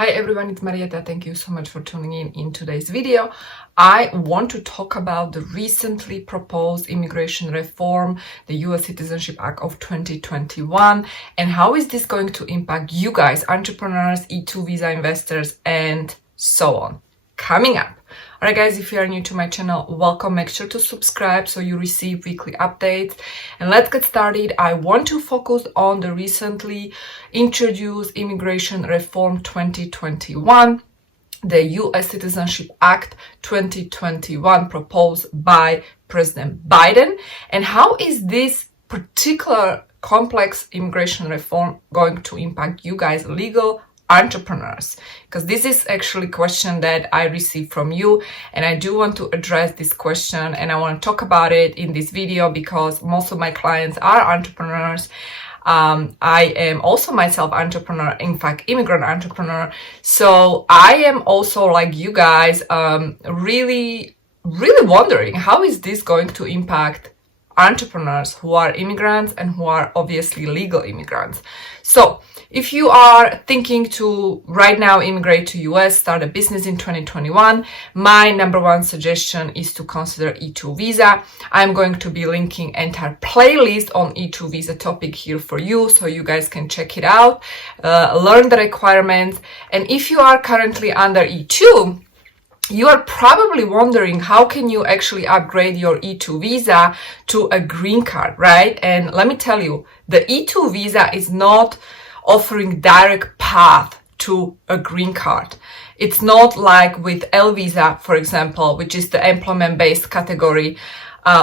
Hi everyone, it's Marieta. Thank you so much for tuning in today's video. I want to talk about the recently proposed immigration reform, the US Citizenship Act of 2021, and how is this going to impact you guys, entrepreneurs, E2 visa investors, and so on. Coming up. Alright guys, if you are new to my channel, welcome. Make sure to subscribe so you receive weekly updates. And let's get started. I want to focus on the recently introduced Immigration Reform 2021, the US Citizenship Act 2021 proposed by President Biden. And how is this particular complex immigration reform going to impact you guys, legal entrepreneurs? Because this is actually a question that I received from you, and I do want to address this question, and I want to talk about it in this video because most of my clients are entrepreneurs. I am also myself entrepreneur, in fact immigrant entrepreneur, so I am also like you guys really wondering how is this going to impact entrepreneurs who are immigrants and who are obviously legal immigrants. So if you are thinking to right now immigrate to US, start a business in 2021, my number one suggestion is to consider E2 visa. I'm going to be linking entire playlist on E2 visa topic here for you, so you guys can check it out, learn the requirements. And if you are currently under E2, you are probably wondering how can you actually upgrade your E2 visa to a green card, right? And let me tell you, the E2 visa is not offering direct path to a green card. It's not like with L visa, for example, which is the employment-based category,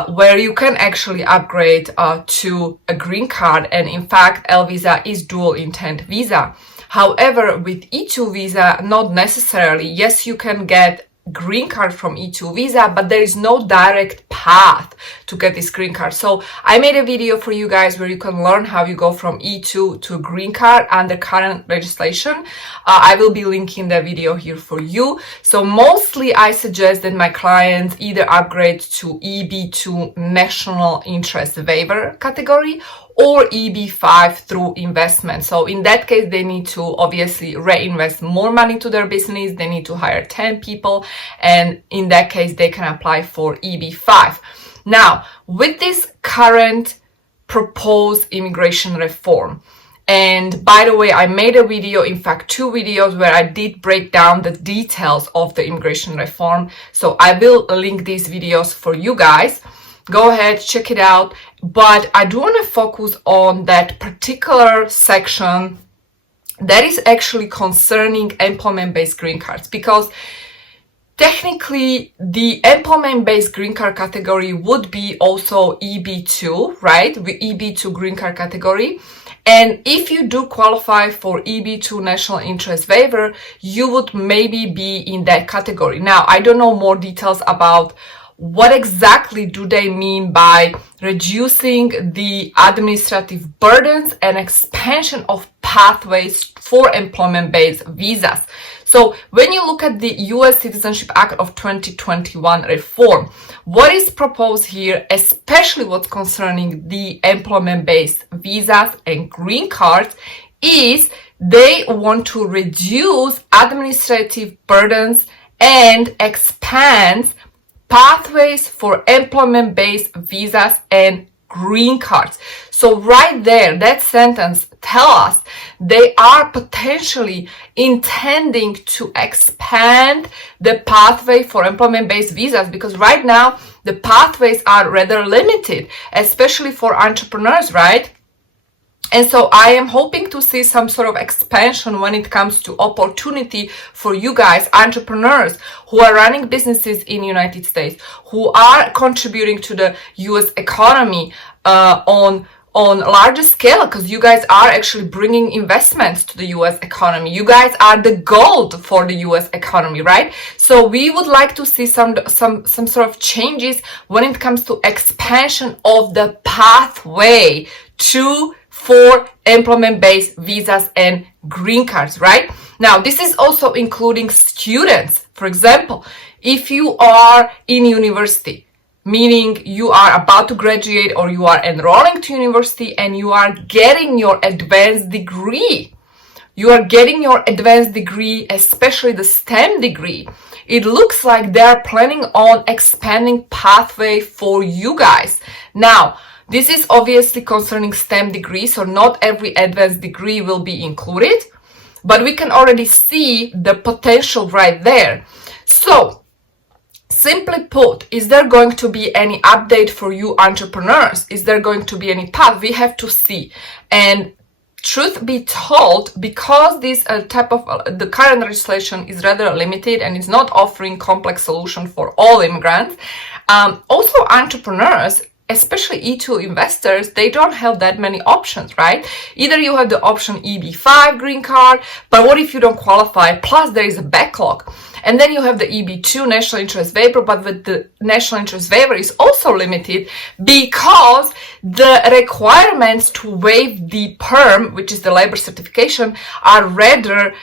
where you can actually upgrade to a green card. And in fact, L visa is dual intent visa. However, with E2 visa, not necessarily. Yes, you can get green card from E2 visa, but there is no direct path to get this green card. So I made a video for you guys where you can learn how you go from E2 to green card under current legislation. I will be linking the video here for you. So mostly I suggest that my clients either upgrade to EB2 national interest waiver category or EB5 through investment. So in that case, they need to obviously reinvest more money to their business. They need to hire 10 people. And in that case, they can apply for EB5. Now, with this current proposed immigration reform, and by the way, I made a video, in fact, 2 videos where I did break down the details of the immigration reform. So I will link these videos for you guys. Go ahead, check it out. But I do want to focus on that particular section that is actually concerning employment-based green cards, because technically the employment-based green card category would be also EB2, right? The EB2 green card category. And if you do qualify for EB2 national interest waiver, you would maybe be in that category. Now, I don't know more details about what exactly do they mean by reducing the administrative burdens and expansion of pathways for employment-based visas. So when you look at the US Citizenship Act of 2021 reform, what is proposed here, especially what's concerning the employment-based visas and green cards, is they want to reduce administrative burdens and expand pathways for employment-based visas and green cards. So right there, that sentence tells us they are potentially intending to expand the pathway for employment-based visas, because right now the pathways are rather limited, especially for entrepreneurs, right? And so I am hoping to see some sort of expansion when it comes to opportunity for you guys, entrepreneurs who are running businesses in the United States, who are contributing to the US economy on larger scale, because you guys are actually bringing investments to the US economy. You guys are the gold for the US economy, right? So we would like to see some sort of changes when it comes to expansion of the pathway for employment-based visas and green cards, right? Now, this is also including students. For example, if you are in university, meaning you are about to graduate or you are enrolling to university and you are getting your advanced degree, you are getting your advanced degree, especially the STEM degree, it looks like they're planning on expanding pathway for you guys. Now, this is obviously concerning STEM degrees, so not every advanced degree will be included, but we can already see the potential right there. So, simply put, is there going to be any update for you entrepreneurs? Is there going to be any path? We have to see. And truth be told, because this type of the current legislation is rather limited and is not offering complex solution for all immigrants, also entrepreneurs, especially E2 investors, they don't have that many options, right? Either you have the option EB5 green card, but what if you don't qualify? Plus there is a backlog. And then you have the EB2 national interest waiver, but with the national interest waiver is also limited because the requirements to waive the PERM, which is the labor certification, are rather,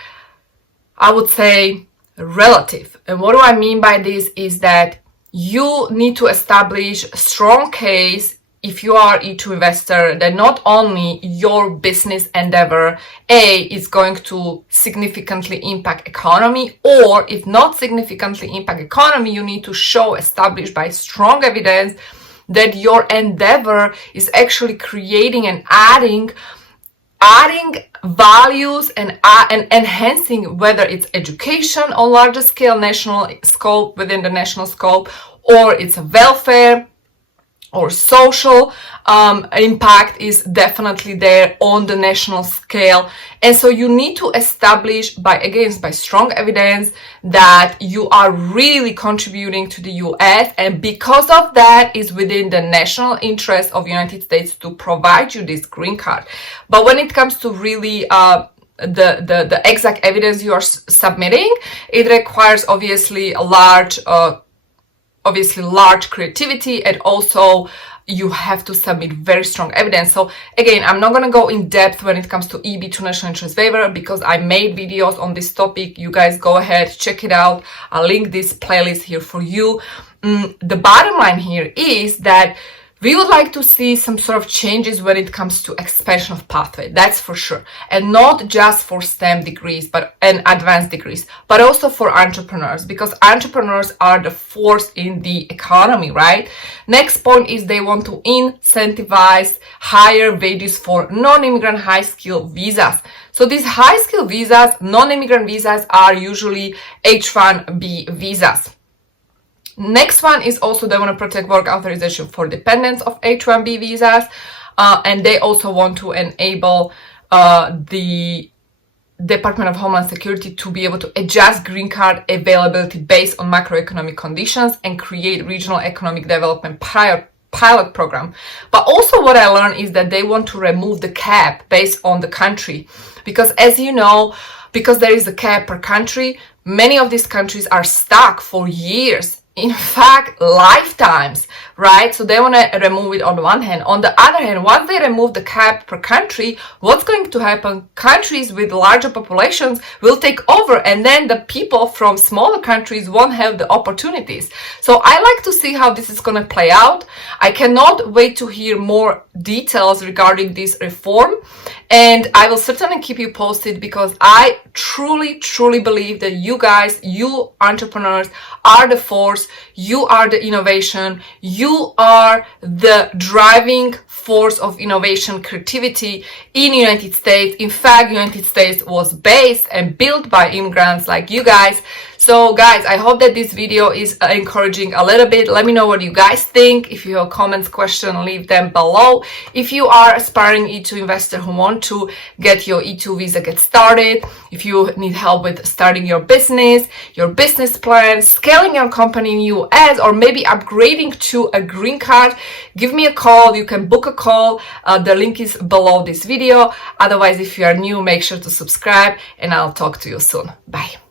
I would say, relative. And what do I mean by this is that you need to establish a strong case if you are E2 investor that not only your business endeavor is going to significantly impact economy, or if not significantly impact economy, you need to show, established by strong evidence, that your endeavor is actually creating and adding values and enhancing, whether it's education on larger scale, national scope, within the national scope, or it's a welfare or social impact is definitely there on the national scale. And so you need to establish by strong evidence that you are really contributing to the US, and because of that is within the national interest of United States to provide you this green card. But when it comes to really the exact evidence you are submitting, it requires obviously a large creativity, and also you have to submit very strong evidence. So again, I'm not going to go in depth when it comes to EB2 national interest waiver because I made videos on this topic. You guys go ahead, check it out. I'll link this playlist here for you. The bottom line here is that we would like to see some sort of changes when it comes to expansion of pathway, that's for sure. And not just for STEM degrees and advanced degrees, but also for entrepreneurs, because entrepreneurs are the force in the economy, right? Next point is they want to incentivize higher wages for non-immigrant high-skill visas. So these high-skill visas, non-immigrant visas, are usually H-1B visas. Next one is also they want to protect work authorization for dependents of H-1B visas, and they also want to enable the Department of Homeland Security to be able to adjust green card availability based on macroeconomic conditions and create regional economic development pilot program. But also what I learned is that they want to remove the cap based on the country, because as you know, because there is a cap per country, many of these countries are stuck for years, in fact lifetimes, right? So they want to remove it on the one hand. On the other hand, once they remove the cap per country, what's going to happen? Countries with larger populations will take over, and then the people from smaller countries won't have the opportunities. So I like to see how this is going to play out. I cannot wait to hear more details regarding this reform, and I will certainly keep you posted, because I truly believe that you guys, you entrepreneurs, are the force, you are the innovation, you are the driving force of innovation, creativity in the United States. In fact, United States was based and built by immigrants like you guys. So guys, I hope that this video is encouraging a little bit. Let me know what you guys think. If you have comments, questions, leave them below. If you are aspiring E2 investor who want to get your E2 visa get started, if you need help with starting your business plan, scaling your company in US, or maybe upgrading to a green card, give me a call. You can book a call. The link is below this video. Otherwise, if you are new, make sure to subscribe, and I'll talk to you soon. Bye.